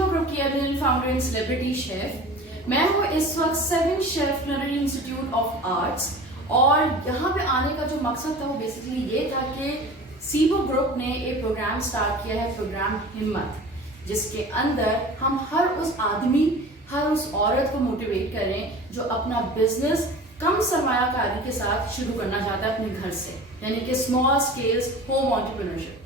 SIBO group की admin, founder and celebrity chef. मैं हूँ इस वक्त 7 chef culinary institute of arts और यहाँ पे आने का जो मकसद था वो बेसिकली ये था कि सीबो ग्रुप ने एक प्रोग्राम स्टार्ट किया है, प्रोग्राम हिम्मत, जिसके अंदर हम हर उस आदमी, हर उस औरत को मोटिवेट करें जो अपना बिजनेस कम सरमायाकारी के साथ शुरू करना चाहता है अपने घर से, यानी कि स्मॉल स्केल्स होम एंटरप्रेन्योरशिप।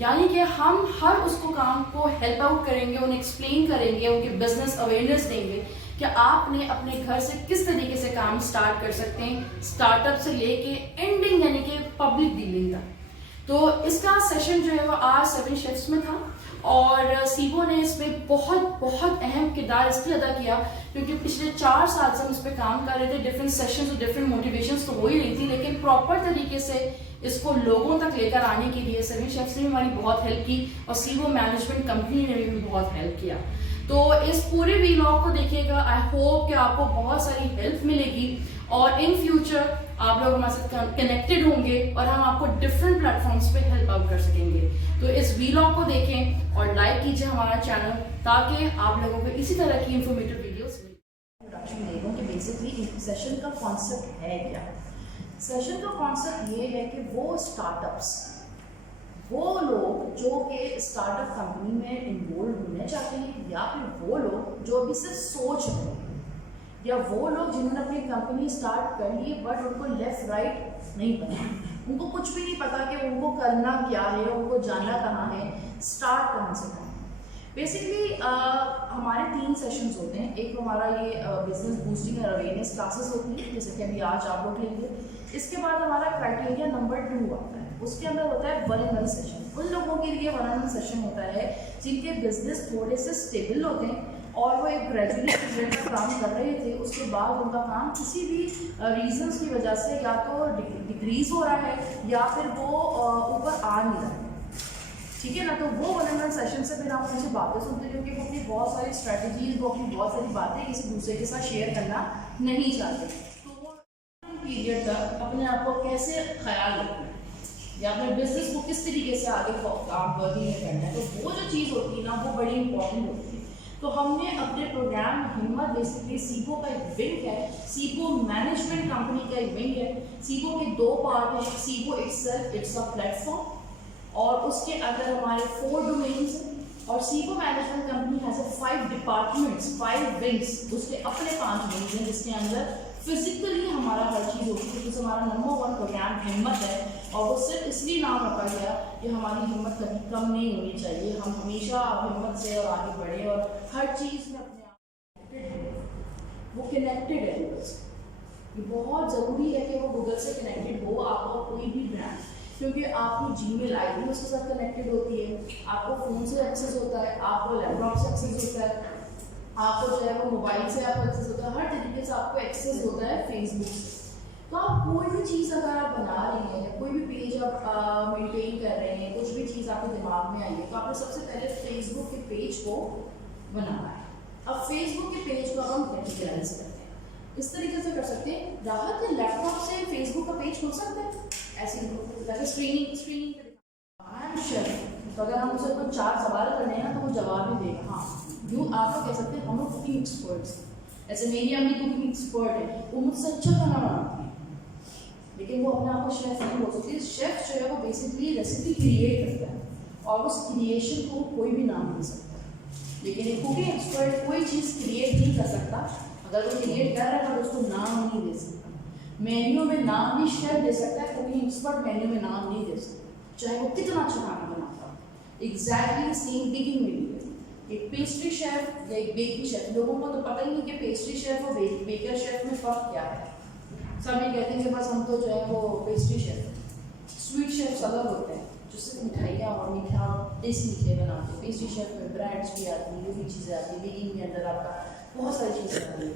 यानी कि हम हर उसको काम को हेल्प आउट करेंगे, उन्हें एक्सप्लेन करेंगे, उनके बिजनेस अवेयरनेस देंगे कि आपने अपने घर से किस तरीके से काम स्टार्ट कर सकते हैं, स्टार्टअप से लेके एंडिंग यानी कि पब्लिक डीलिंग तक। तो इसका सेशन जो है वो आज 7 शेफ्स में था और सीबो ने इसमें बहुत अहम किरदार इसलिए अदा किया क्योंकि पिछले 4 साल से हम इस पर काम कर रहे थे। डिफरेंट सेशंस और डिफरेंट मोटिवेशंस तो हो ही रही थी, लेकिन प्रॉपर तरीके से इसको लोगों तक लेकर आने के लिए 7 शेफ्स ने भी हमारी बहुत हेल्प की और सीबो मैनेजमेंट कंपनी ने भी बहुत हेल्प किया। तो इस पूरे वीलॉग को देखिएगा। आई होप कि आपको बहुत सारी हेल्प मिलेगी और इन फ्यूचर आप लोग हमारे साथ कनेक्टेड होंगे और हम आपको डिफरेंट प्लेटफॉर्म्स पे हेल्प आउट कर सकेंगे। तो इस वीलॉग को देखें और लाइक कीजिए हमारा चैनल ताकि आप लोगों को इसी तरह की इंफॉर्मेटिव वीडियोस इंट्रोडक्शन देगा कि बेसिकली सेशन का कॉन्सेप्ट है क्या। सेशन का कॉन्सेप्ट ये है कि वो स्टार्टअप्स, वो लोग जो कि स्टार्टअप कंपनी में इन्वॉल्व होने चाहते हैं या फिर वो लोग जो अभी सिर्फ सोच रहे हैं या वो लोग जिन्होंने अपनी कंपनी स्टार्ट कर ली बट उनको लेफ्ट राइट नहीं पता, उनको कुछ भी नहीं पता कि उनको करना क्या है, उनको जाना कहाँ है, स्टार्ट कहाँ से करना है। बेसिकली हमारे 3 सेशंस होते हैं। एक हमारा ये बिजनेस बूस्टिंग और अवेयरनेस क्लासेस होती है जैसे कि अभी आज आप लोग लेंगे। इसके बाद हमारा क्राइटेरिया नंबर 2 आता है, उसके अंदर होता है 1-on-1 सेशन। उन लोगों के लिए 1-on-1 सेशन होता है जिनके बिजनेस थोड़े से स्टेबल होते हैं और वो एक ग्रेजुएट स्टूडेंट का काम कर रहे थे, उसके बाद उनका काम किसी भी रीजंस की वजह से या तो डिक्रीज हो रहा है या फिर वो ऊपर आ नहीं रहा है, ठीक है ना। तो वो 1-on-1 सेशन से फिर आप उनसे बातें सुनते हैं क्योंकि वो अपनी बहुत सारी स्ट्रेटजीज, वो अपनी बहुत सारी बातें किसी दूसरे के साथ शेयर करना नहीं चाहते। तो वो पीरियड तक अपने आप को कैसे ख्याल रखना है या अपने बिजनेस को किस तरीके से आगे काम वर्किंग करना है, तो वो जो चीज़ होती है ना वो बड़ी इंपॉर्टेंट होती है। तो हमने अपने प्रोग्राम हिम्मत बेसिकली सीबो का एक विंग है, सीबो मैनेजमेंट कंपनी का एक विंग है। सीबो के 2 पार्ट हैं, SIBO itself, it's a platform, और उसके अंदर हमारे 4 डोमेन्स हैं और SIBO management company has 5 departments, 5 wings, उसके अपने 5 विंग्स हैं जिसके अंदर फिजिकली हमारा हर चीज़ होती है। जैसे हमारा नंबर 1 प्रोग्राम हिम्मत है और वो सिर्फ इसलिए नाम रखा गया कि हमारी हिम्मत कभी कम नहीं होनी चाहिए, हम हमेशा हिम्मत से और आगे बढ़े और हर चीज़ में अपने आप वो कनेक्टेड है। ये बहुत ज़रूरी है कि वो गूगल से कनेक्टेड हो आपका कोई भी ब्रांड, क्योंकि आपकी जीमेल आईडी उसके साथ कनेक्टेड होती है, आपको फ़ोन से एक्सेस होता है, आपको लैपटॉप से एक्सेस होता है, आपको जो है वो मोबाइल से आपको एक्सेस होता है, हर तरीके से आपको एक्सेस होता है फेसबुक से। तो आप कोई भी चीज़ अगर आप बना रही हैं या कोई भी पेज आप मेंटेन कर रहे हैं, कुछ भी चीज़ आपके दिमाग में आई है, तो आपने सबसे पहले फेसबुक के पेज को बनाना है। अब फेसबुक के पेज को हम कैटेगराइज करते हैं, किस तरीके से कर सकते हैं। राहत के लैपटॉप से फेसबुक का पेज खोल सकते हैं ऐसे स्क्रीनिंग तो अगर हम उसे कुछ 4 सवाल करने हैं ना तो वो जवाब भी देगा। हाँ, यूँ आप लोग कह सकते हैं हम लोग कुकिंग एक्सपर्ट्स हैं, ऐसे मेरी अम्मी कुकिंग एक्सपर्ट है, वो मुझसे अच्छा खाना बनाती है, लेकिन वो अपने आप को शेफ़ नहीं बोल सकती। शेफ़ जो है वो बेसिकली रेसिपी क्रिएट करता है और उस क्रिएशन को कोई भी नाम दे सकता है, लेकिन एक कुकिंग एक्सपर्ट कोई चीज़ क्रिएट नहीं कर सकता। अगर वो क्रिएट कर रहा है तो उसको नाम नहीं दे सकता। मेन्यू में नाम भी शेफ़ दे सकता है, कुकिंग एक्सपर्ट मेन्यू में नाम नहीं दे सकता, चाहे वो कितना अच्छा खाना बनाता हो। एग्जैक्टली सेम थिंग में भी है। एक पेस्ट्री शेफ या एक बेकरी शेफ, लोगों को तो पता ही नहीं कि पेस्ट्री शेफ और बेकर शेफ में फ़र्क क्या है। सब ये कहते हैं कि बस हम तो जो है वो पेस्ट्री शेफ। स्वीट शेफ्स अलग होते हैं जो सिर्फ मिठाइयाँ और मीठा देसी मीठे बनाते हैं। पेस्ट्री शेफ में ब्रेड्स भी आती हैं, जो भी चीज़ें आती हैं, बेकिंग के अंदर आपका बहुत सारी चीज़ें आती हैं।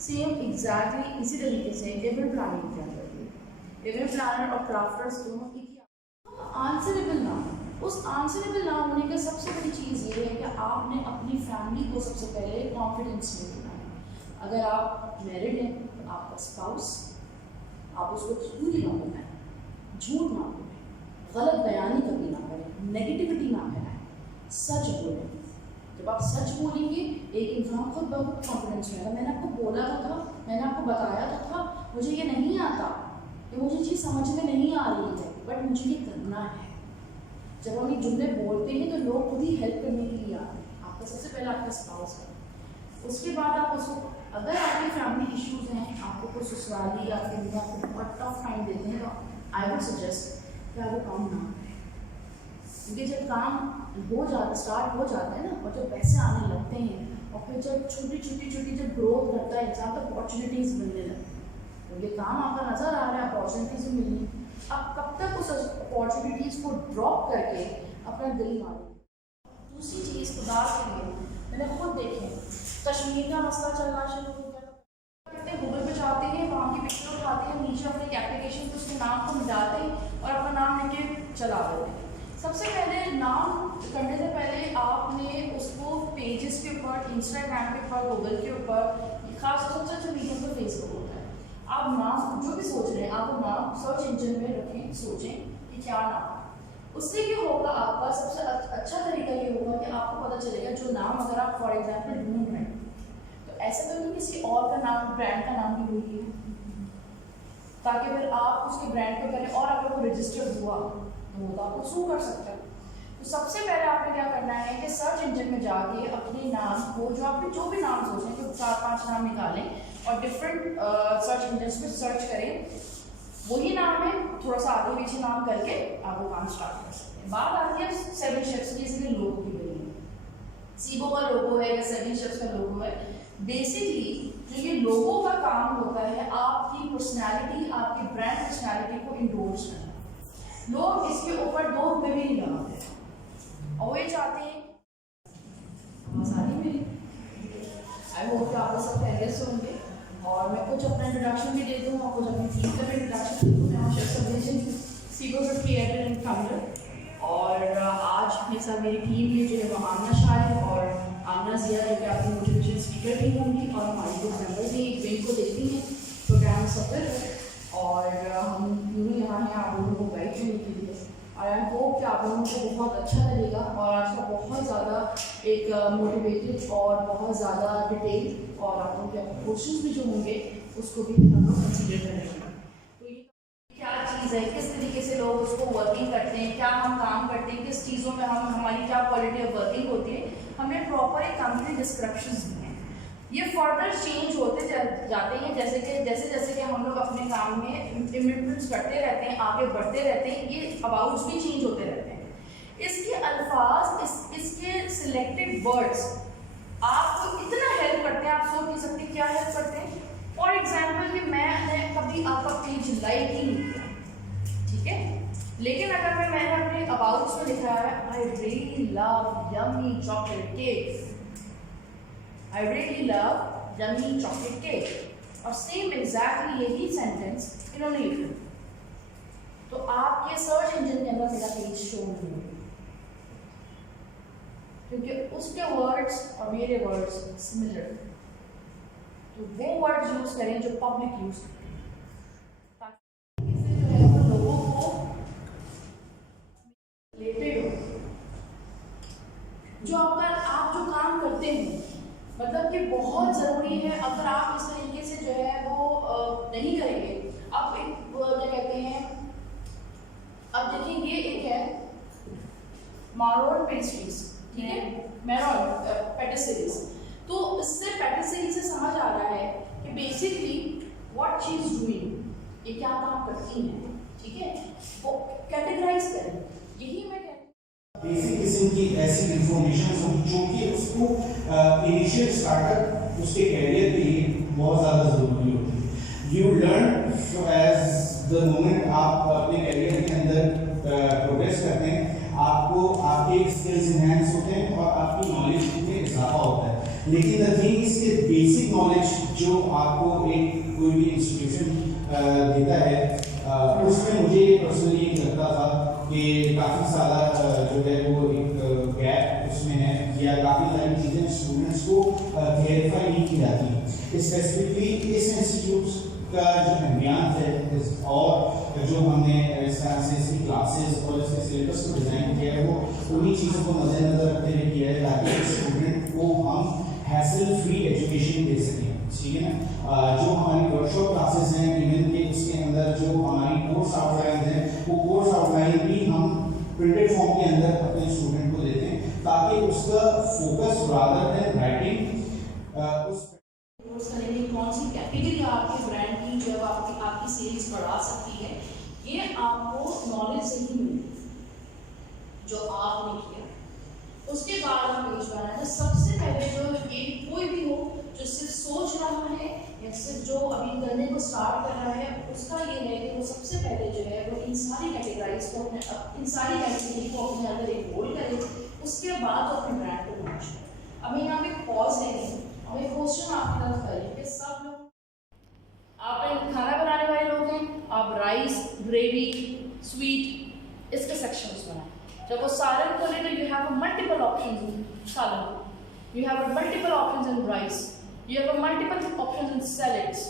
सेम एग्जैक्टली इसी तरीके से इवेंट प्लानिंग के अंदर भी इवेंट प्लानर और क्राफ्टर्स दोनों एक ही आंसरेबल ना हो। उस आंसरेबल ना होने की सबसे बड़ी चीज़ ये है कि आपने अपनी फैमिली को सबसे पहले कॉन्फिडेंस में देना है। अगर आप मैरिड हैं तो आपका स्पाउस, आप उसको झूठ ना बताएं, झूठ ना बोलें, गलत बयानी कभी ना करें, नेगेटिविटी ना फैलाएं। सच बोलें। जब आप सच बोलेंगे एक इंसान खुद ब खुद कॉन्फिडेंस रहेगा। मैंने आपको बोला तो था, मैंने आपको बताया तो था, मुझे ये नहीं आता, ये मुझे चीज़ समझ में नहीं आ रही है, बट मुझे ये करना है। जब हम ये जुमले बोलते हैं तो लोग खुद ही हेल्प करने के लिए आते हैं। आपका सबसे पहले आपका स्पाउस है, उसके बाद आप उसको, अगर आपके फैमिली इश्यूज हैं, आपको कोई ससुराली आपके लिए आपको बहुत टफ टाइम देते हैं, तो आई वुड सजेस्ट कि आप वो काम ना करें। क्योंकि जब काम स्टार्ट हो जाता है ना, और जब पैसे आने लगते हैं, और फिर जब छोटी जब ग्रोथ करता है इंसान, तो अपॉर्चुनिटीज़ मिलने लगती हैं। क्योंकि काम आपका नज़र आ रहा है, अपॉर्चुनिटीज़ भी मिलनी है। आप कब तक उस अपॉर्चुनिटीज़ को ड्रॉप करके अपना दिल मारेंगे? दूसरी चीज़ खुदा के लिए मैंने खुद देखे, कश्मीर का मसला चलना शुरू हो गया। गूगल पे जाते हैं, वहाँ की पिक्चर उठाते हैं, नीचे अपने एप्लीकेशन पे उसके नाम को मिलाते हैं और अपना नाम लेके चला देते हैं। सबसे पहले नाम करने से पहले आपने उसको पेजेस के ऊपर, इंस्टाग्राम के ऊपर, गूगल के ऊपर, खास सबसे अच्छा मीडियम पर फेसबुक होता है। आप नाम जो भी सोच रहे हैं, आप वो नाम सर्च इंजन में रखें, सोचें कि क्या नाम। उससे क्या होगा, आपका सबसे अच्छा तरीका ये होगा कि आपको पता चलेगा जो नाम अगर आप फॉर एग्जाम्पल ढूंढ रहे हैं, तो ऐसा तो नहीं किसी और का नाम, ब्रांड का नाम भी वही है, ताकि फिर आप उसके ब्रांड को करें और अगर वो रजिस्टर्ड हुआ तो आपको सू कर सकता है। तो सबसे पहले आपने क्या करना है कि सर्च इंजन में जाके अपने नाम को, जो आपने जो भी नाम सोचें, जो 4-5 नाम निकालें और डिफरेंट सर्च इंजन पे सर्च करें, वही नाम है, थोड़ा सा आगे पीछे नाम करके आप वो काम स्टार्ट कर सकते हैं। बात आती है 7 शेफ्स की, इसलिए लोगो की बनी है। सीबो का लोगो है या 7 शेफ्स का लोगो है। बेसिकली जो ये लोगो का काम होता है, आपकी पर्सनैलिटी, आपकी ब्रांड पर्सनैलिटी को इंडोर्स करना। लोग इसके ऊपर 2 रुपये भी नहीं लगाते और ये चाहते हैं आसानी मेरी। आई होप कि आप सब पहले से होंगे, और मैं कुछ अपना इंट्रोडक्शन भी दे दूँ और कुछ अपनी टीम का भी इंट्रोडक्शन दे दूँ। मैं शेफ सबमिशन सीबो का क्रिएटर एंड फाउंडर, और आज मेरे साथ मेरी टीम में जो है वो आमना शाह है और आमना जिया, जो कि आपकी मोटिवेशन स्पीकर भी होंगी और हमारी ग्रुप मेंबर भी एक विंग को देती हैं प्रोग्राम सफर, और हम दोनों यहाँ हैं आप लोगों को गाइड करने के लिए। और आई होप कि आप लोगों को बहुत अच्छा लगेगा, और आज का बहुत ज़्यादा एक मोटिवेटेड और बहुत ज़्यादा डिटेल, और आप लोगों के क्वेश्चन भी जो होंगे उसको भी हम लोग कंसिडर करेंगे। तो ये क्या चीज़ है, किस तरीके से लोग उसको वर्किंग करते हैं, क्या हम काम करते हैं, किस चीज़ों में हम, हमारी क्या क्वालिटी ऑफ वर्किंग होती है, हमने प्रॉपर एक कंप्लीट डिस्क्रिप्शंस दी हैं। ये फर्दर चेंज होते जाते हैं, जैसे जैसे कि हम लोग अपने काम में इम्प्रूव्स करते रहते हैं, आगे बढ़ते रहते हैं, ये अबाउट्स भी चेंज होते रहते हैं। इसके अल्फाज, इसके सिलेक्टेड वर्ड्स आपको इतना हेल्प करते हैं, आप सोच नहीं सकते क्या हेल्प करते हैं। फॉर एग्जाम्पल कि मैंने कभी आपका पेज लाइक ही नहीं किया, ठीक है, लेकिन अगर मैंने अपने अबाउट्स में लिखा है I really love yummy chocolate cake, I really love yummy chocolate cake, और सेम एग्जैक्टली यही सेंटेंस इन्होंने लिखा, तो आपके सर्च इंजन के अंदर मेरा पेज शो नहीं होगा, क्योंकि उसके वर्ड्स और मेरे वर्ड्स सिमिलर, तो वो वर्ड्स यूज करें जो पब्लिक यूज करें, ताकि इससे जो है वो लोगों को रिलेटेड हो। जो आप जो काम करते हैं, मतलब कि बहुत ज़रूरी है, अगर आप इस तरीके से जो है वो नहीं करेंगे, आप एक क्या कहते हैं, अब देखिए ये एक है मारोन पेस्ट्रीज, ठीक है, मैरोन पेटिसरीज, तो इससे पेटिसरी से समझ आ रहा है कि basically what she is doing, ये क्या काम करती हैं, ठीक है, वो कैटेगराइज करें, यही मैं बेसिक किस्म की ऐसी इंफॉर्मेशन हो जो कि उसको इनिशियल स्टार्टअप उसके कैरियर के लिए बहुत ज़्यादा ज़रूरी होती है। You learn as the moment आप अपने कैरियर के अंदर प्रोग्रेस करते हैं, आपको आपके स्किल्स इनहेंस होते हैं और आपकी नॉलेज में इजाफा होता है। लेकिन द थिंग इज के बेसिक नॉलेज जो आपको एक कोई भी इंस्टीट्यूशन देता है, उसमें मुझे पर्सनली लगता था कि काफ़ी सारा जो है वो एक गैप उसमें है, या काफ़ी सारी चीज़ें स्टूडेंट्स को क्लेरिफाई नहीं की जाती। स्पेसिफिकली इस इंस्टीट्यूट का जो अहमियत है और जो हमने इस तरह से इसकी क्लासेस और इसके सिलेबस को डिज़ाइन किया है, वो उन्हीं चीज़ों को मद्देनजर रखते हुए किया है ताकि स्टूडेंट को हम हैसल फ्री एजुकेशन दे सकें, ठीक है ना। जो हमारी वर्कशॉप क्लासेस हैं इवन के उसके अंदर जो हमारी कोर्स आउटलाइन है वो कोर्स आउटलाइन भी हम प्रिंटेड फॉर्म के अंदर अपने स्टूडेंट को देते हैं ताकि उसका फोकस रादर देन राइटिंग उस कोर्स करेंगे कौन सी कैटेगरी आपके ब्रांड की जो है आपकी सेल्स बढ़ा सकती है, ये आपको नॉलेज से ही मिलेगी जो आपने किया। उसके बाद आप पेज बनाना है। सबसे पहले जो ये कोई भी हो जो सिर्फ सोच रहा है या सिर्फ जो अभी करने को स्टार्ट कर रहा है, उसका ये है कि वो सबसे पहले जो है वो इन सारी कैटेगरीज को इन सारी कैटेगरी को अपने अंदर एक होल करे, उसके बाद वो अपने ब्रांड को लॉन्च करे। अब यहाँ पे पॉज लेंगे, अब एक क्वेश्चन आपकी तरफ करिए कि सब लोग आप खाना बनाने वाले लोग हैं, आप राइस, ग्रेवी, स्वीट इसके सेक्शंस बनाएं। जब वो सालन खोले तो you have multiple options in salan, you have multiple options in rice, you have multiple options in salads,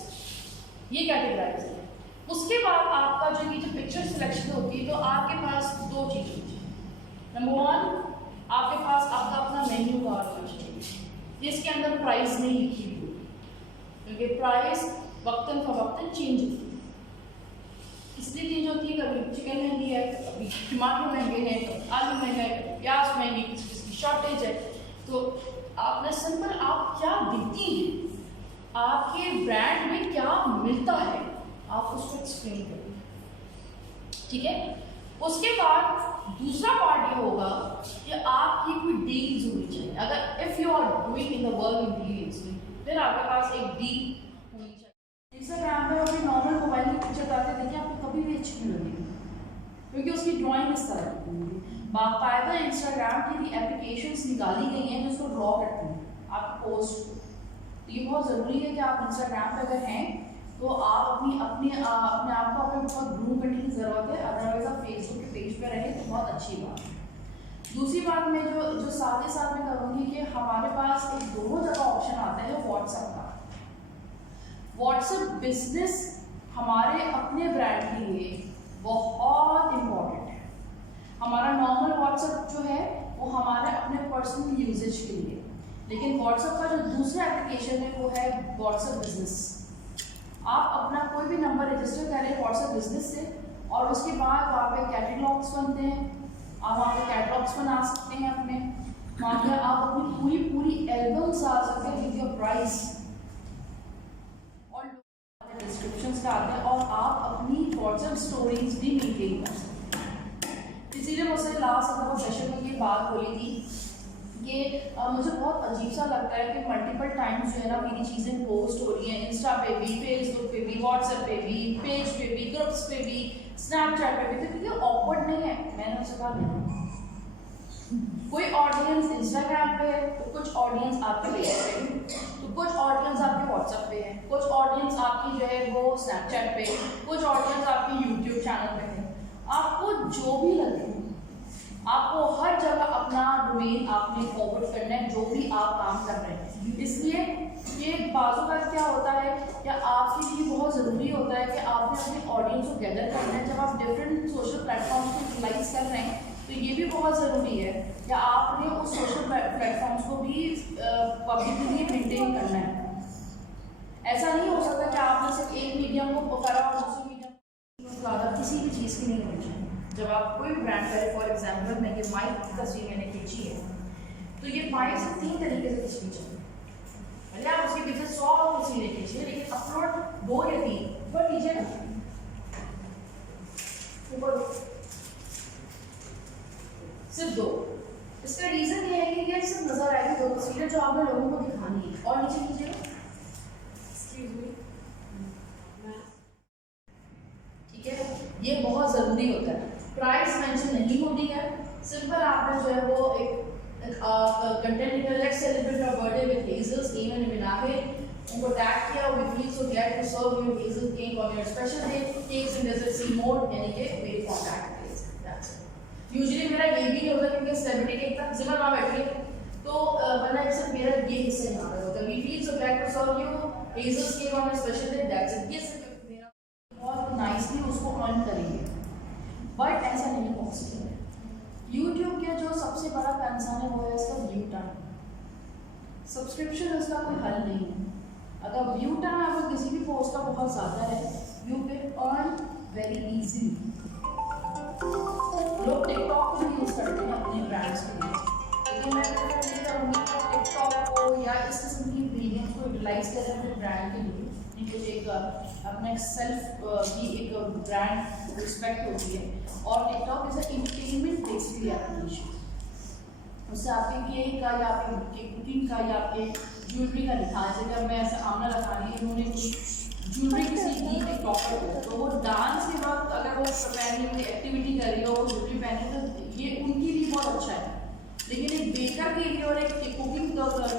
ये कैटेगराइज है। उसके बाद आपका जो ये जो पिक्चर सिलेक्शन होती है तो आपके पास दो चीज़ होती है। नंबर वन, आपके पास आपका अपना मेन्यू कार्ड होना चाहिए जिसके अंदर प्राइस नहीं लिखी हुई, क्योंकि प्राइस वक्तन फवक्तन चेंज होती है। इसलिए चेंज होती है, कभी चिकन महंगी है, कभी टमाटर महंगे हैं, कभी आलू महंगा है, कभी प्याज महंगी, किसी किसी की शॉर्टेज है। तो आपने सिंपल आप क्या देती हैं, आपके ब्रांड में क्या मिलता है, आप उसको एक्सप्लेन करें, ठीक है। उसके बाद दूसरा पार्ट ये होगा कि आपकी कोई डील्स होनी चाहिए। अगर if you are doing in the work in deals, फिर आपके पास एक डील होनी चाहिए। इंस्टाग्राम पे अपनी नॉर्मल मोबाइल की पिक्चर डालते देखिए आपको कभी भी अच्छी नहीं लगेगी, क्योंकि उसकी ड्राइंग इस तरह की होगी। बाकायदा इंस्टाग्राम की भी एप्लीकेशंस निकाली गई हैं जो उसको ड्रॉ करती हैं आपकी पोस्ट को। तो ये बहुत ज़रूरी है कि आप इंस्टाग्राम पर अगर हैं तो आप अपने आप को अपने बहुत ग्रूम करने की ज़रूरत है, अदरवाइज आप फेसबुक के पेज पर रहें तो बहुत अच्छी बात है। दूसरी बात मैं जो साथ ही साथ में करूँगी कि हमारे पास एक दोनों जगह ऑप्शन आता है व्हाट्सएप का। व्हाट्सएप बिजनेस हमारे अपने ब्रांड के लिए बहुत इम्पोर्टेंट है। हमारा नॉर्मल व्हाट्सएप जो है वो हमारे अपने पर्सनल यूजेज के लिए, लेकिन व्हाट्सएप का जो दूसरा एप्लीकेशन है वो है व्हाट्सएप बिजनेस। आप अपना कोई भी नंबर रजिस्टर करें व्हाट्सएप बिजनेस से और उसके बाद वहाँ पे कैटलॉग्स बनते हैं, आप वहाँ पे कैटलॉग्स बना सकते हैं अपने। मान लिया आप अपनी पूरी एल्बम्स आ सकते हैं विद योर प्राइस और डिस्क्रिप्शंस का आते हैं और आप अपनी व्हाट्सएप स्टोरीज भी मेंटेन कर सकते हैं। इसीलिए मुझसे लास्ट दफ़ा सेशन में ये बात बोली थी कि मुझे बहुत अजीब सा लगता है कि मल्टीपल टाइम्स जो है ना मेरी चीज़ें पोस्ट हो रही हैं, इंस्टा पे भी, फेसबुक पे भी, व्हाट्सएप पे भी, पेज पे भी, ग्रुप्स पे भी, स्नैपचैट पे भी। तो ये ऑकवर्ड नहीं है, मैंने उससे कहा नहीं। कोई ऑडियंस इंस्टाग्राम पे है तो कुछ ऑडियंस आपके पेज पे है, तो कुछ ऑडियंस आपके व्हाट्सएप पे है, कुछ ऑडियंस आपकी जो है वो स्नैपचैट पे, कुछ ऑडियंस आपकी यूट्यूब चैनल पे है। आपको जो भी लगे आपको हर जगह अपना डोमेन आपने फॉरवर्ड करना है जो भी आप काम कर रहे हैं। इसलिए ये बाजू का क्या होता है या आपके लिए बहुत ज़रूरी होता है कि आपने अपने ऑडियंस को गैदर करना है। जब आप डिफरेंट सोशल प्लेटफॉर्म्स को यूटिलाइज कर रहे हैं तो ये भी बहुत ज़रूरी है कि आपने उस सोशल प्लेटफॉर्म्स को भी पब्लिकली मेंटेन करना है। ऐसा नहीं हो सकता कि आपने सिर्फ एक मीडियम को करा और दूसरे मीडियम ज़्यादा किसी भी चीज़ की नहीं होनी चाहिए। जब आप कोई ब्रांड करें, फॉर एग्जांपल मैं ये माइक की तस्वीर मैंने खींची है तो ये माइक से 3 तरीके से खींचनी चाहिए। भले आप उसके पीछे 100 तस्वीरें खींचिए लेकिन अपलोड 2 या 3 ऊपर कीजिए ना, ऊपर सिर्फ 2। इसका रीजन ये है कि ये सिर्फ नजर आएगी 2 तस्वीरें जो आपने लोगों को दिखानी है। और नीचे कीजिएगा, ठीक है, ये बहुत ज़रूरी होता है। प्राइस मेंशन नहीं होती है, सिंपल आपने जो है वो एक content let's celebrate our birthday with Hazel's game and मिनाहे उनको टैग किया, we feel so glad to serve you Hazel cake on your special day, cakes in dessert see more, यानी कि मेरे contact place. That's it. Usually मेरा ये भी नहीं होता क्योंकि सेलिब्रिटी केक था जिम्मा वहाँ बैठी है तो वरना सिर्फ मेरा ये हिस्सा यहाँ पे होता है, we feel so glad to serve you Hazel's cake on your special day. That's it. ये सिर्फ मेरा बहुत नाइसली उसको अर्न करेंगे, बट ऐसा नहीं पॉसिबल है। यूट्यूब के जो सब्सक्रिप्शन इसका कोई हल नहीं है। अगर व्यू टाइम आपको किसी भी पोस्ट का बहुत ज़्यादा है, you can earn very easily. लोग टिकटॉक को यूज़ करते हैं अपने ब्रांड्स के लिए, लेकिन मैं नहीं करूँगी कि टिकटॉक को या इस किस्म की मीडियम को यूटिलाइज करें अपने ब्रांड के लिए। नहीं, कुछ एक अपने सेल्फ की एक ब्रांड रिस्पेक्ट होती है, और TikTok is entertainment basically application. उससे आपके केक का या आपके कुकिंग का या आपके ज्वेलरी का दिखा, जैसे कि अब मैं ऐसे आमना लगानी है, उन्होंने ज्वेलरी किसी दी टिकटॉकर को, तो वो डांस के वक्त अगर वो पहनने में एक्टिविटी कर रही हो और ज्वेलरी पहने, तो ये उनके लिए बहुत अच्छा है। लेकिन एक बेकर के लिए और एक कुकिंग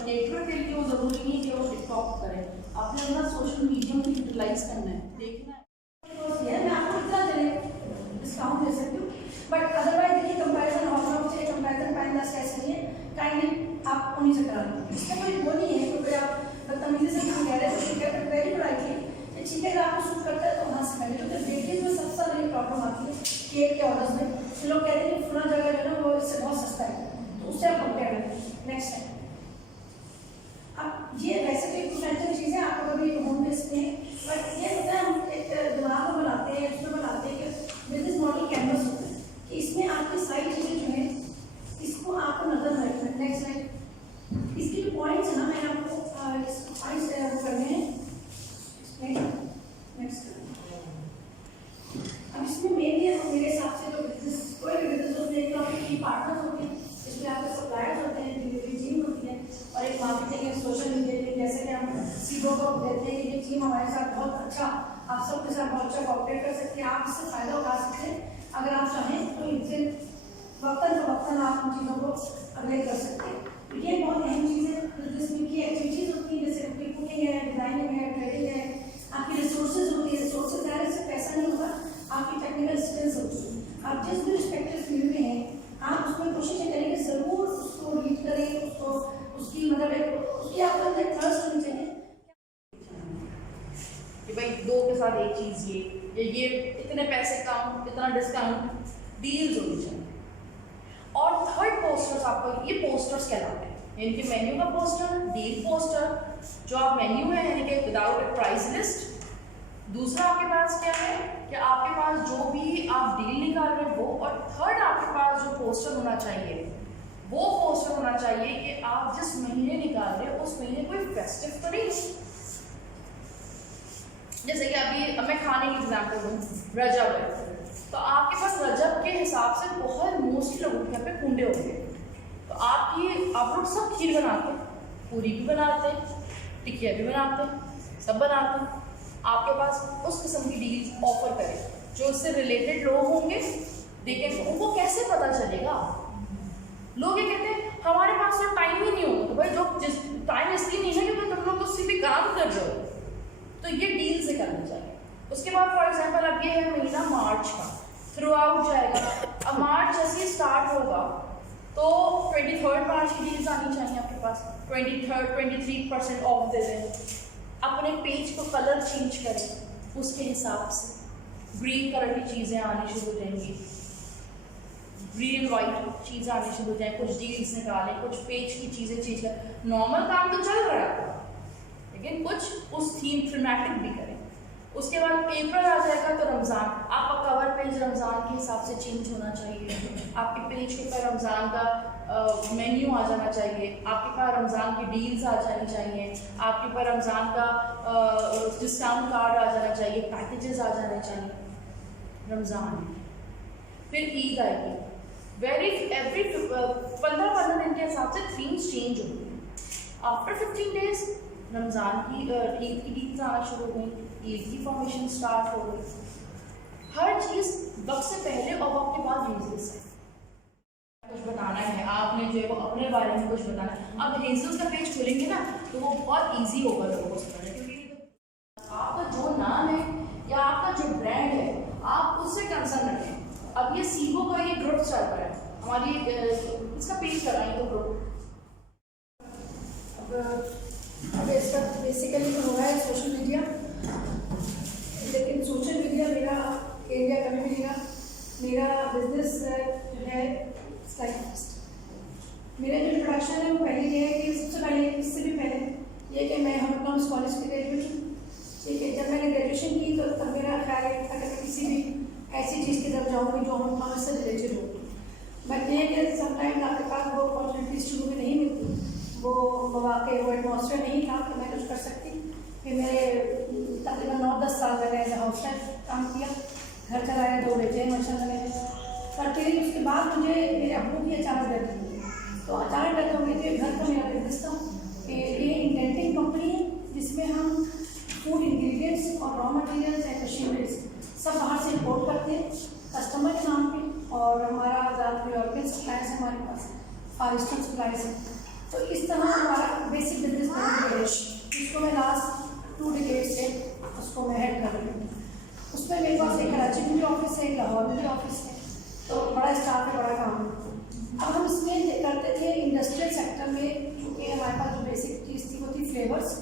केटरर के लिए वो ज़रूरी नहीं है कि वो टिकटॉक करें। आपने अपना सोशल मीडिया को यूटिलाइज करना है, देखना है। मैं आपको इतना डिस्काउंट दे सकती हूँ, बट अदरवाइज देखिए कंपैरिजन ऑफर से कंपैरिजन प्राइस दस कैसे नहीं है, काइंडली आप उन्हीं से करा लो। इसमें कोई वो नहीं है क्योंकि आप बदतमीजी से कह रहे हैं, ठीक है, वेरी पोलाइटली ठीक है, आपको सूट करता है तो वहाँ से कर लो। तो बेकिंग में सबसे बड़ी प्रॉब्लम आती है केक के ऑर्डर्स में, तो लोग कहते हैं कि फुला जगह जो है ना वो इससे बहुत सस्ता है, तो उससे आप कंपेयर करें नेक्स्ट टाइम। अब ये वैसे तो इम्पोर्टेंट चीज़ें आपको कभी होम बेस में, बट ये होता है हम एक दिमाग में बनाते हैं, उसमें बनाते हैं कि बिजनेस मॉडल कैनवस होता है कि इसमें आपकी सारी चीज़ें जो है इसको आपको नजर में रखना है। Next slide. इसके जो पॉइंट्स है ना, मैंने आपको पॉइंट्स करने हैं। नेक्स्ट। अब इसमें मेनली मेरे हिसाब से जो बिजनेस कोई भी बिजनेस होते हैं तो आपके की पार्टनर्स होते हैं, इसमें आपके सप्लायर्स होते हैं, डिलीवरी टीम होती है, और एक मार्केटिंग है, सोशल मीडिया टीम। जैसे कि हम सीबो को देते हैं कि ये टीम हमारे साथ बहुत अच्छा, आप सबके साथ बहुत अच्छा कॉपरेट कर सकते हैं, आप इससे फ़ायदा उठा सकते हैं। अगर आप चाहें तो इनसे वक्तन आप उन चीज़ों को अपडेट कर सकते हैं। ये बहुत अहम चीज़ है। बिजनेस में की एक्टिविटीज़ होती हैं, जैसे आपकी कुकिंग है, डिज़ाइनिंग है, ट्रेडिंग है, आपकी रिसोर्सेज होती है। रिसोर्सेज है, इससे पैसा नहीं होगा, आपकी टेक्निकल स्किल्स होती है। आप जिस भी रिस्पेक्टिव फील्ड में हैं, आप उसमें कोशिश करेंगे ज़रूर उसको रीड करें, उसको उसकी मतलब उसकी आपको अंदर ट्रस्ट होनी चाहिए कि भाई दो के साथ एक चीज़ ये इतने पैसे कम, इतना डिस्काउंट, डील्स होनी चाहिए। और थर्ड पोस्टर्स, आपको ये पोस्टर्स कहलाते हैं, यानी कि मेन्यू का पोस्टर, डील पोस्टर। जो आप मेन्यू है यानी कि विदाउट ए प्राइस लिस्ट। दूसरा आपके पास क्या है कि आपके पास जो भी आप डील निकाल रहे हैं वो, और थर्ड आपके पास जो पोस्टर होना चाहिए वो पोस्टर होना चाहिए कि आप जिस महीने निकाल रहे हैं उस महीने कोई फेस्टिव तो नहीं। जैसे कि अभी अब मैं खाने की एग्जाम्पल दूँ, रजब है, तो आपके पास रजब के हिसाब से बहुत मोस्टली लोगों के घर पे कुंडे होंगे, तो आप लोग सब खीर बनाते हैं, पूरी भी बनाते हैं, टिकिया भी बनाते हैं, सब बनाते हैं। आपके पास उस किस्म की डील्स ऑफर करें जो उससे रिलेटेड लोग होंगे। देखें उनको कैसे पता चलेगा? लोग ये कहते हैं हमारे पास तो टाइम ही नहीं होगा। तो भाई जो जिस टाइम इसलिए नहीं है क्योंकि तुम लोग उसी भी काम कर रहे हो, तो ये डील से करना चाहिए। उसके बाद फॉर एग्जाम्पल अब ये है महीना मार्च का, थ्रू आउट जाएगा। अब मार्च जैसे ही स्टार्ट होगा तो 23 मार्च की डील्स आनी चाहिए आपके पास। 23% ऑफ दे दें, अपने पेज को कलर चेंज करें उसके हिसाब से। ग्रीन कलर की चीज़ें आनी शुरू हो जाएंगी, ग्रीन वाइट चीज़ें आनी शुरू हो जाए, कुछ डील्स निकालें, कुछ पेज की चीज़ें चेंज करें। नॉर्मल काम तो चल रहा है आपका, लेकिन कुछ उस थीम थीमेटिक भी करें। उसके बाद अप्रैल आ जाएगा तो रमज़ान, आपका कवर पेज रमज़ान के हिसाब से चेंज होना चाहिए। आपके पेज के ऊपर रमज़ान का मेन्यू आ जाना चाहिए, आपके पास रमज़ान की डील्स आ जानी चाहिए, आपके पास रमज़ान का डिस्काउंट कार्ड आ जाना चाहिए, पैकेजेस आ जाने चाहिए। रमज़ान फिर ईद आएगी, एवरी 15 दिन के हिसाब से थीम्स चेंज होंगी। आफ्टर 15 डेज रमज़ान की ईद की डील्स आना शुरू हो गई, ईद की फॉर्मेशन स्टार्ट हो गई। हर चीज़ वक्त से पहले और वक्त के बाद हेजल्स है। कुछ बताना है आपने जो है वो अपने बारे में कुछ बताना है। अब हेजल्स का पेज खोलेंगे ना तो वो बहुत ईजी होगा लोगों को समझना, क्योंकि आपका जो नाम है या आपका जो ब्रांड है आप उससे कंसर्न रखें। अब ये सीबो का ये ग्रुप चल रहा है, हमारी इसका पेज कराएं तो ग्रुप। अब इसका बेसिकली तो हो रहा है सोशल मीडिया, लेकिन सोशल मीडिया मेरा एरिया कभी भी नहीं। मेरा बिजनेस जो है स्टाइलिस्ट, मेरे जो इंट्रोडक्शन है वो पहले ये है कि सबसे पहले इससे भी पहले ये कि मैं हम कॉमर्स कॉलेज की ग्रेजुएट हूँ। ठीक है, जब मैंने ग्रेजुएशन की तो तब मेरा ख्याल है कि अगर मैं किसी भी ऐसी चीज़ की तरफ जाऊँगी जो हम कॉमर्स से रिलेटेड होगी, बट ये कि समटाइम्स आपके पास वो अपॉर्चुनिटी शुरू में नहीं मिलती, वो वाकई वो एटमॉस्फेयर नहीं था कि मैं कुछ कर सकती। फिर मेरे तकरीबन 9-10 साल मैंने एज ए हाउस वाइफ काम किया, घर चलाया, 2 बेटे हैं माशाल्लाह मेरे। करती रही, उसके बाद मुझे मेरे अब्बू की अचानक डेथ हो गई। तो अचानक डेथ हो गई तो ये घर का मेरा बिजनेस था कि ये इंडेंटिंग कंपनी है जिसमें हम फूड इंग्रेडिएंट्स और रॉ मटेरियल्स एंड मशीनरीज सब बाहर से इम्पोर्ट करते हैं कस्टमर के नाम पे, और हमारा ज़्यादातर यूरोपियन सप्लायर्स है हमारे पास, फार ईस्टर्न सप्लायर्स हैं। तो इस तरह हमारा बेसिक बिजनेस प्रदेश, जिसको मैं लास्ट 2 डिकेड से उसको मैं हेड कर रही हूँ। उसमें मेरे पास एक कराची में भी ऑफिस है, एक लाहौर में भी ऑफिस है, तो बड़ा स्टाफ है, बड़ा काम है। अब हम इसमें करते थे इंडस्ट्रियल सेक्टर में, क्योंकि हमारे पास जो बेसिक चीज़ थी वो थी फ्लेवर्स।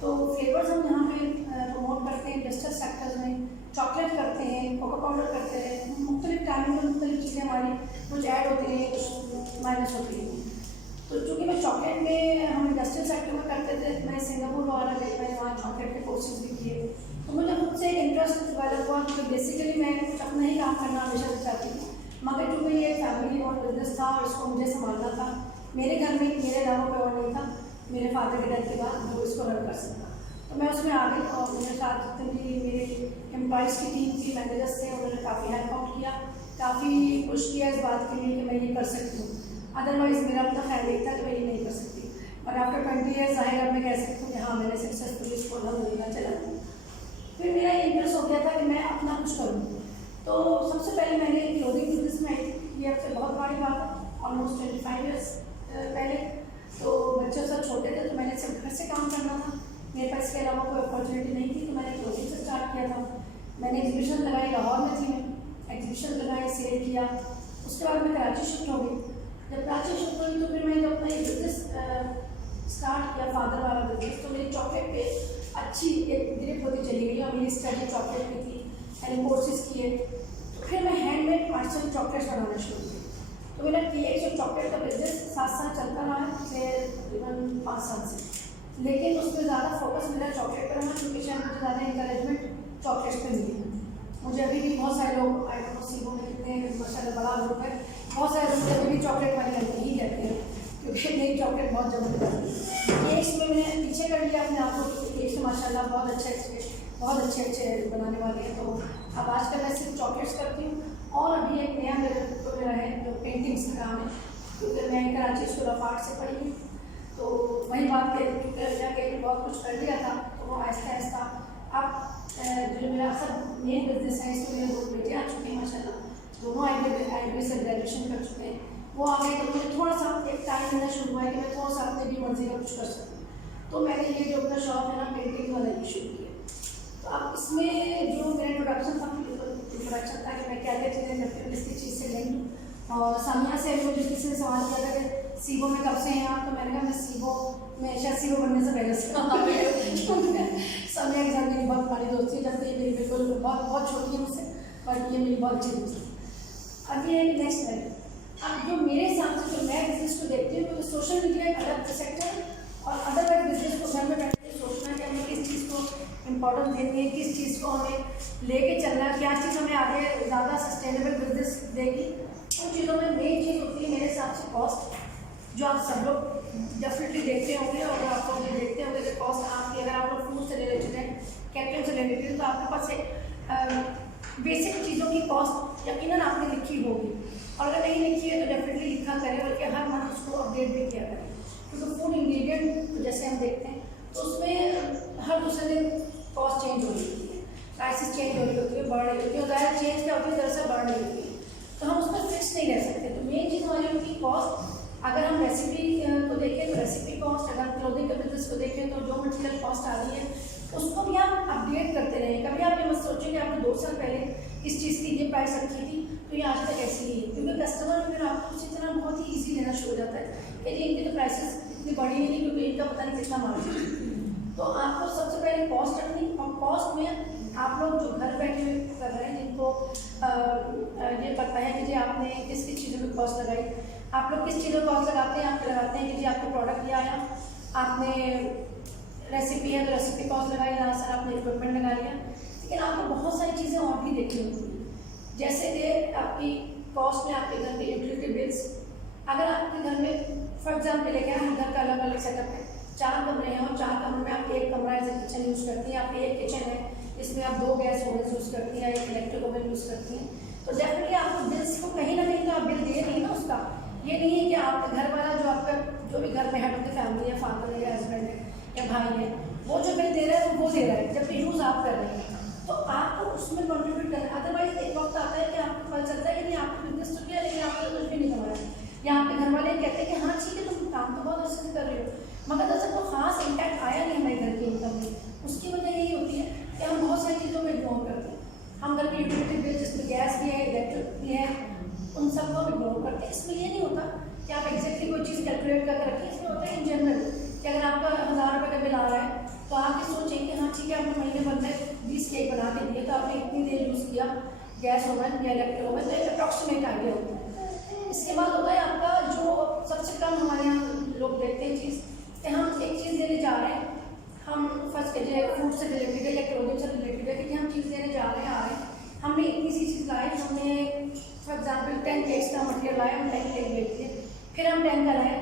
तो फ्लेवर्स हम यहाँ पे प्रमोट करते हैं इंडस्ट्रियल सेक्टर्स में, चॉकलेट करते हैं, कोको पाउडर करते हैं, मुख्तलिफ टाइमिंग में मुख्तलिफ चीज़ें हमारी कुछ ऐड होती हैं, कुछ माइनस होती हैं। तो चूँकि मैं चॉकलेट में हम इंडस्ट्रियल सेक्टर में करते थे, मैं सिंगापुर वगैरह गई, मैंने वहाँ चॉकलेट के कोर्सेज भी किए, तो मुझे खुद से एक इंटरेस्ट डेवलप हुआ, क्योंकि बेसिकली मैं कुछ अपना ही काम करना हमेशा चाहती थी, मगर क्योंकि ये फैमिली और बिजनेस था और इसको मुझे संभालना था। मेरे घर में मेरे अलावा कोई और नहीं था, मेरे फादर के डेथ के बाद जो इसको रन कर सकता। तो मैं उसमें आ गई और मेरे साथ जितनी भी मेरे एम्प्लॉइज़ की टीम थी, मैनेजर्स थे, उन्होंने काफ़ी हेल्प आउट किया, काफ़ी पुश किया इस बात के लिए कि मैं ये कर सकती हूँ। अदरवाइज़ मेरा अपना ख्याल एक था कि मैं ये नहीं कर सकती, और आफ्टर 20 ईयर्स जाहिर अब मैं कह सकती हूँ कि हाँ मैंने सक्सेसफुली इसको अल्हम्दुलिल्लाह चला दिया। फिर मेरा ये इंटरेस्ट हो गया था कि मैं अपना कुछ करूँ। तो सबसे पहले मैंने क्लोथिंग बिजनेस में आई, ये अब से बहुत बड़ी बात है, ऑलमोस्ट 25 ईयर्स पहले। तो बच्चे सब छोटे थे तो मैंने सिर्फ घर से काम करना था, मेरे पास इसके अलावा कोई अपॉर्चुनिटी नहीं थी, तो मैंने क्लोथिंग से स्टार्ट किया था। मैंने एग्जीबिशन लगाई, लाहौर में थी मैं, एग्जीबिशन लगाई, सेल किया। उसके बाद मैं कराची शिफ्ट हो गई। जब कराची शिफ्ट हुई तो फिर मैंने जब अपना ये बिजनेस स्टार्ट किया, फादर वाला बिजनेस, तो मेरी चॉकलेट पे अच्छी एक ग्रिप होती चली गई और मेरी स्टडी चॉकलेट में थी, मैंने कोर्सेज किए। तो फिर मैं हैंडमेड पार्सल चॉकलेट्स बनाना शुरू की। तो मेरा केक और चॉकलेट का बिजनेस 7 साल चलता रहा है, पिछले तकरीबन 5 साल से। लेकिन उसमें ज़्यादा फोकस मेरा चॉकलेट पर रहा, क्योंकि शायद मुझे ज़्यादा इंकरेजमेंट चॉकलेट्स पे मिली है। मुझे अभी भी बहुत सारे लोग, आई डोंट नो सीबो में कितने माशाल्लाह बड़ा ग्रुप है, बहुत सारे लोग अभी भी चॉकलेट वाली लड़की ही कहते हैं, क्योंकि मेरी चॉकलेट बहुत जबरदस्त है। केक्स में मैंने पीछे कर लिया अपने आप को, केक्स माशाल्लाह बहुत अच्छे बनाने वाले हैं। तो अब आजकल मैं सिर्फ चॉकलेट्स करती हूँ, और अभी एक नया मेरा है जो पेंटिंग्स का काम है, क्योंकि मैं कराची स्कूल ऑफ आर्ट से पढ़ी हूँ। तो वही बात है, क्योंकि बहुत कुछ कर लिया था, तो वो आहिस्ता आहिस्ता अब जो मेरा असल मेन बिजनेस है, इसमें मेरे 2 बेटे आ चुके हैं माशाल्लाह, दोनों IB से ग्रेजुएशन कर चुके हैं, वो आ गए। तो मुझे थोड़ा सा एक टाइम मिलना शुरू हुआ है कि मैं थोड़ा सा अपने भी मर्जी का कुछ कर सकूँ। तो मैंने ये जो अपना शॉप है ना पेंटिंग वाला ही शुरू किया। तो अब इसमें जो मेरा इंट्रोडक्शन था कि मैं क्या क्या चीज़ें करती हूँ, किसकी चीज़ से लिंक। और सामिया से मुझे किसी ने सवाल किया था कि सीबो में कब से हैं आप, तो मैंने कहा मैं सीबो में शायद सीबो बनने से पहले से सामिया के साथ मेरी बहुत पुरानी दोस्ती है, जब तक ये मेरी बिल्कुल बहुत छोटी है मुझसे, बट ये मेरी बहुत अच्छी दोस्ती है। अब ये नेक्स्ट है, अब जो मेरे हिसाब से जो मैं बिजनेस को देखती हूँ, क्योंकि सोशल मीडिया एक अलग सेक्टर है, और अदरवाइज बिजनेस को घर में बैठ के सोचना कि हमें किस चीज़ को इम्पोर्टेंस देनी है, किस चीज़ को हमें लेके चलना है, क्या चीज़ हमें आगे ज़्यादा सस्टेनेबल बिजनेस देगी। उन चीज़ों में मेन चीज़ होती है मेरे हिसाब से कॉस्ट, जो आप सब लोग डेफिनेटली देखते होंगे, और आप लोग ये देखते होंगे कि कॉस्ट आपकी, अगर आप लोग फूड से रिलेटेड है, कैटरिंग से रिलेटेड है, तो आपके पास एक बेसिक चीज़ों की कॉस्ट यकीनन आपने लिखी होगी, और अगर नहीं लिखी है तो डेफिनेटली लिखा करें, बल्कि हर मंथ उसको अपडेट भी किया करें। क्योंकि फूड इंग्रेडिएंट जैसे हम देखते हैं तो उसमें हर दूसरे दिन कॉस्ट चेंज हो रही होती है, प्राइसेस चेंज हो रही होती है, बढ़ रही होती है, और ज़्यादा चेंज क्या होती है, दरअसल बढ़ रही होती है। तो हम उसमें फिक्स नहीं रह सकते। तो मेन चीज़ हमारी होती है कॉस्ट। अगर हम रेसिपी को देखें तो रेसिपी कॉस्ट, अगर क्लोथिंग के बिजनेस को देखें तो जो मटेरियल कॉस्ट आ रही है उसको भी आप अपडेट करते रहें। कभी आप ये मत सोचें कि आपने 2 साल पहले इस चीज़ की ये प्राइस रखी थी तो ये आज तक ऐसी ही है, क्योंकि कस्टमर फिर आपको उसी तरह बहुत ही ईजी लेना शुरू हो जाता है कि जी इनकी तो प्राइसेस इतनी बढ़ी नहीं, क्योंकि इनका पता नहीं कितना मार्जिन है। तो आपको सबसे पहले कॉस्ट रखनी, और कॉस्ट में आप लोग जो घर बैठे हुए कर रहे हैं, जिनको ये पता है कि जी आपने किस किस चीज़ों में कॉस्ट लगाई, आप लोग किस चीज़ में कॉस्ट लगाते हैं? आप लगाते हैं कि जी आपको प्रोडक्ट लिया आया, आपने रेसिपी है तो रेसिपी कॉस्ट लगाई, यहाँ सर आपने इक्विपमेंट लगा लिया। लेकिन आपको बहुत सारी चीज़ें और भी देखनी होती हैं, जैसे कि आपकी कॉस्ट में आपके घर के यूटिलिटी बिल्स। अगर आपके घर में फॉर एग्जाम्पल लेके हम घर का अलग अलग सेटअप है, 4 कमरे हैं और 4 कमरों में आप एक कमरा एज ए किचन यूज़ करती हैं, आपकी एक किचन है इसमें आप 2 गैस ओवन यूज़ करती हैं, एक इलेक्ट्रिक ओवन यूज़ करती हैं, तो डेफिनेटली आपको बिल्स को कहीं ना कहीं तो आप बिल दे रही है ना उसका। ये नहीं है कि आपका घर वाला जो आपका जो भी घर में हेड ऑफ द फैमिली है, फादर है या हस्बैंड है या भाई है, वो जो बिल दे रहा है वो दे रहा है, जबकि यूज़ आप कर रहे हैं, तो आपको उसमें कंट्रीब्यूट करना है। अदरवाइज एक वक्त आता है कि आपको पता चलता है कि नहीं आपने बिजनेस तो किया लेकिन आपने कुछ भी नहीं कमाया, या आपके घर वाले कहते हैं कि हाँ ठीक है तुम काम तो बहुत अच्छे से कर रहे हो, मगर दरअसल तो खास इम्पैक्ट आया नहीं हमारे घर की इनकम में। उसकी वजह यही होती है कि हम बहुत सारी चीज़ों में इग्नोर करते हैं। हम घर की यूटिलिटी बिल जिसमें गैस भी है, इलेक्ट्रिक भी है, उन सबको हम इग्नोर करते हैं। इसमें ये नहीं होता कि आप एग्जैक्टली कोई चीज़ कैलकुलेट करके रखिए, इसमें होता है इन जनरल कि अगर आपका 1000 रुपये का बिल आ रहा है तो आप ये सोचें कि हाँ ठीक है आपने महीने भर में 20 केक बना के दिए, तो आपने इतनी देर यूज़ किया गैस ओवन या इलेक्ट्रिक ओवन, तो एक अप्रॉक्सीमेट आइडिया होता है। इसके बाद होता है आपका जो सबसे कम हमारे यहाँ लोग देखते हैं चीज़ कि हम एक चीज़ देने जा रहे हैं, हम फर्स्ट के जो फूड से रिलेटेड है या क्लोथिंग से रिलेटेड है कि हम चीज़ देने जा रहे हैं, आ रहे हैं, हमने इतनी सी चीज़ लाई, हमने फॉर एग्जाम्पल 10 केक्स का मटेरियल लाया, हम 10 केक बेच दिए, फिर हम 10 का लाए,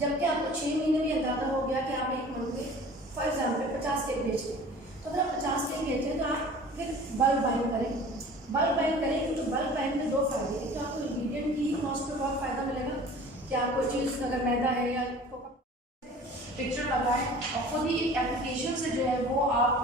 जबकि आपको 6 महीने में अंदाजा हो गया कि आप एक मंथ में फॉर एग्जाम्पल 50 केक बेच रहे, तो अगर आप 50 केक बेच रहे तो आप फिर बल्क बाइंग करें, बल्क बाइंग करें, क्योंकि बल्क बाइंग में 2 फायदे हैं। तो आपको इंग्रीडिएंट की ही कॉस्ट में बहुत फ़ायदा मिलेगा कि आप कोई चीज़ अगर मैदा है या पिक्चर लगाएं और खुद ही एप्लीकेशन से जो है वो आप